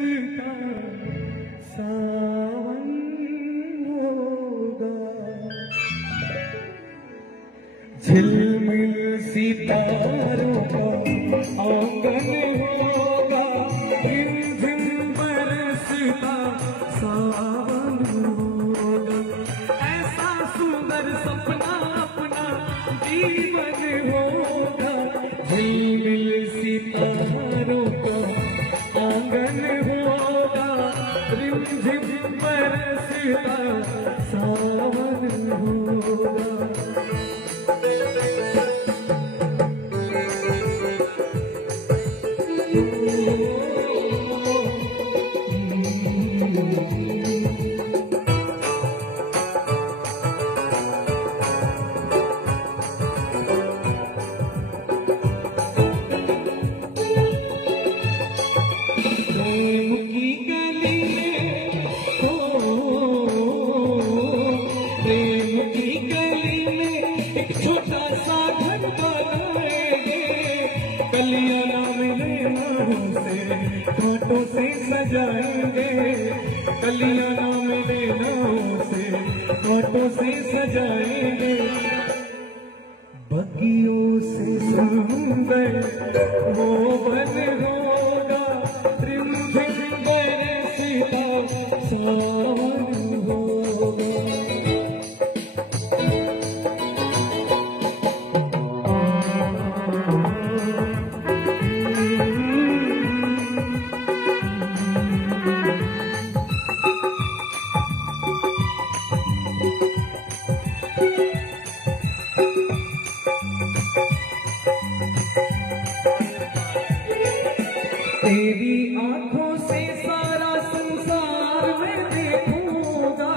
बरसता सावन होगा, झिलमिल सितारों का आंगन होगा, झिम बरसता सावन होगा। ऐसा सुंदर सपना अपना जीवन होगा, झिलमिल सितारों का आंगन होगा, झिम बरसता सावन होगा। कांटों से सजाएंगे कलियां, ना मिले नाव से कांटों से सजाएंगे, बगियों से सुंदर वो वन होगा, रिमझिम बरसता सावन होगा। तेरी आंखों से सारा संसार मैं देखूंगा,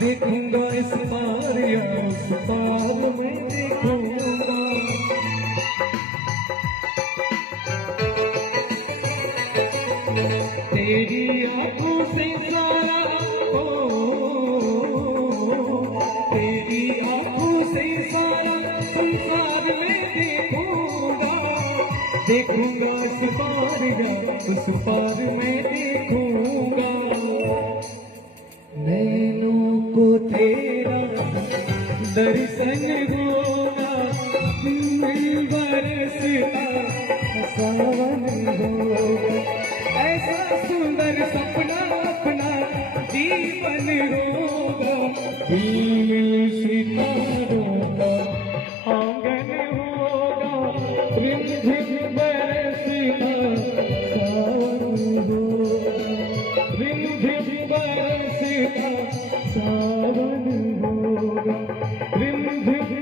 देखूंगा इस पार या उस पार में देखूंगा। तेरी आंखों से सारा तेरी आंखों से सारा संसार में देखूंगा, देखूंगा इस पार या उस पार में देखूंगा। नैनों को तेरा दर्शन होगा, झिलमिल बरसता सावन होगा। ऐसा सुंदर सपना अपना जीवन होगा, झिलमिल सितारों का आंगन होगा, रिमझिम बरसता सावन होगा, रिमझिम बरसता सावन होगा, रिमझिम